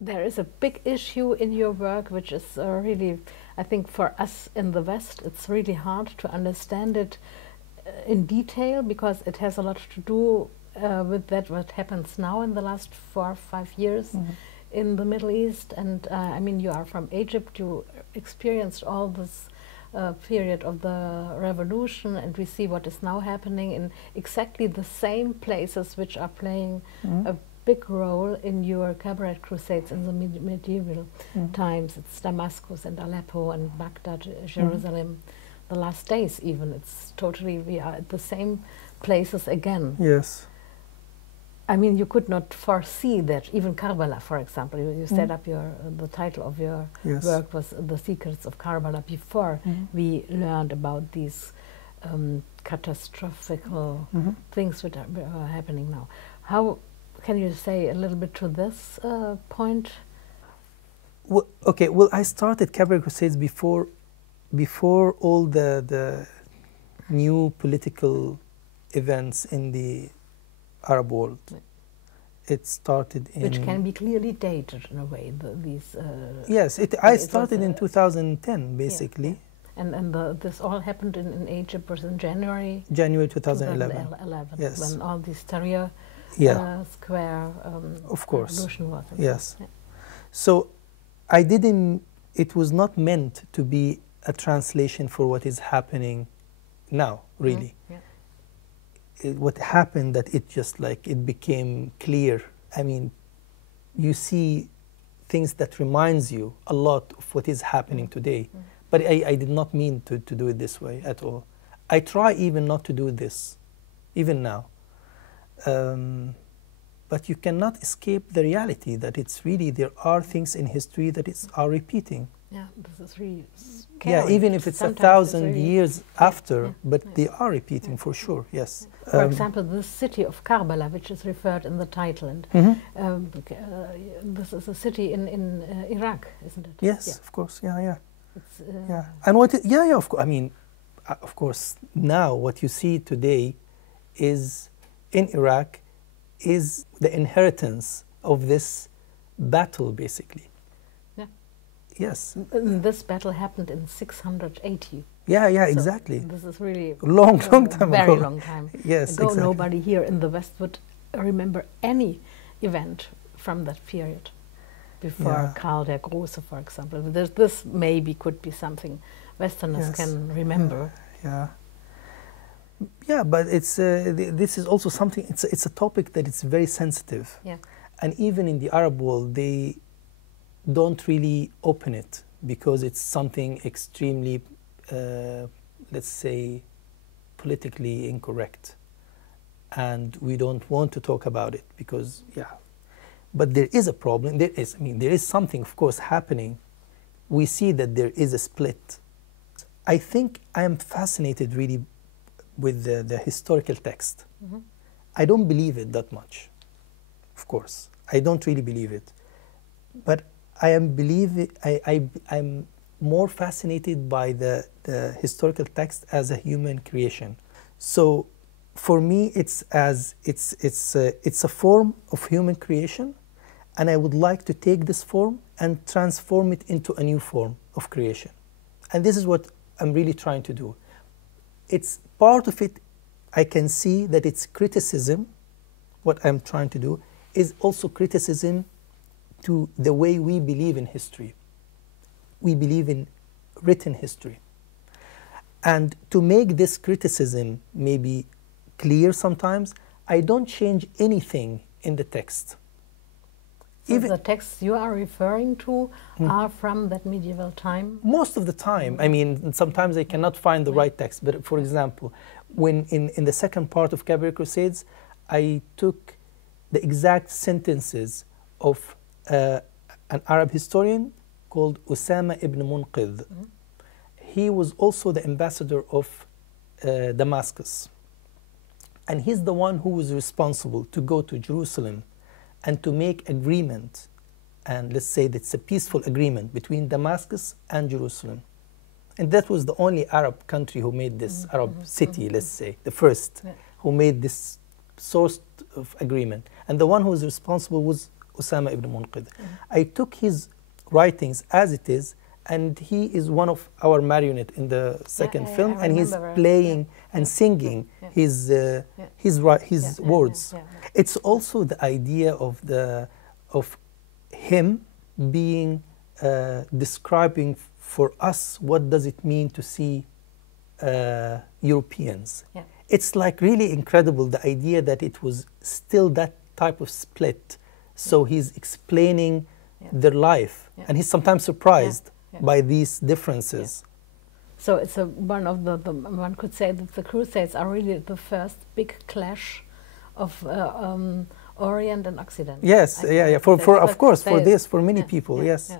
There is a big issue in your work, which is really, I think for us in the West, it's really hard to understand it in detail, because it has a lot to do with that what happens now in the last 4 or 5 years in the Middle East. And I mean, you are from Egypt, you experienced all this period of the revolution, and we see what is now happening in exactly the same places which are playing a big role in your Cabaret Crusades in the medieval times. It's Damascus and Aleppo and Baghdad, Jerusalem, the last days even. It's totally, we are at the same places again. Yes. I mean, you could not foresee that. Even Karbala, for example, you set up your, the title of your work was The Secrets of Karbala, before we learned about these catastrophic things which are happening now. How can you say a little bit to this point? Well, okay, well, I started Cabaret Crusades before all the new political events in the Arab world. It started in... Which can be clearly dated in a way, these... yes, I started in 2010, basically. Yeah. And this all happened in Egypt, was in January 2011. Yes. When all these Tahrir Square of course. revolution was. Yes. Yeah. So I didn't... It was not meant to be a translation for what is happening now, really. What happened that it just like it became clear. I mean, you see things that reminds you a lot of what is happening today. But I did not mean to do it this way at all. I try even not to do this, even now. But you cannot escape the reality that it's really, there are things in history that are repeating. Yeah, this is really scary. Yeah, even if it's Sometimes 1,000 years after, but they are repeating for sure, yes. For example, the city of Karbala, which is referred in the title, and this is a city in Iraq, isn't it? Yes, of course, yeah. It's, yeah, and what? Of course. I mean, of course, now what you see today is in Iraq is the inheritance of this battle, basically. Yes. This battle happened in 680. Yeah, so exactly. This is really long time very ago. Long time yes, ago. Exactly. Nobody here in the West would remember any event from that period before Karl der Große, for example. This maybe could be something Westerners can remember. Yeah, but it's this is also something. It's a topic that is very sensitive. Yeah. And even in the Arab world, they don't really open it because it's something extremely, let's say, politically incorrect. And we don't want to talk about it because, But there is a problem. There is something, of course, happening. We see that there is a split. I think I am fascinated really with the historical text. I don't believe it that much, of course. I don't really believe it. But I'm more fascinated by the historical text as a human creation. So for me, it's a form of human creation, and I would like to take this form and transform it into a new form of creation. And this is what I'm really trying to do. It's part of it. I can see that it's criticism. What I'm trying to do is also criticism to the way we believe in history. We believe in written history. And to make this criticism maybe clear sometimes, I don't change anything in the text. So the texts you are referring to are from that medieval time? Most of the time. I mean, sometimes I cannot find the right text. But for example, when in the second part of Cabaret Crusades, I took the exact sentences of an Arab historian called Usama ibn Munqidh. He was also the ambassador of Damascus. And he's the one who was responsible to go to Jerusalem and to make agreement. And let's say that's a peaceful agreement between Damascus and Jerusalem. And that was the only Arab country who made this, Arab city, let's say, the first, who made this source of agreement. And the one who was responsible was Osama ibn Munqidh. I took his writings as it is, and he is one of our marionette in the second film, and he's playing and singing his words. It's also the idea of him being describing for us what does it mean to see Europeans. It's like really incredible, the idea that it was still that type of split. So he's explaining their life, and he's sometimes surprised by these differences. So it's one of the one could say that the Crusades are really the first big clash of Orient and Occident. Yes, for of course, for many people, yes.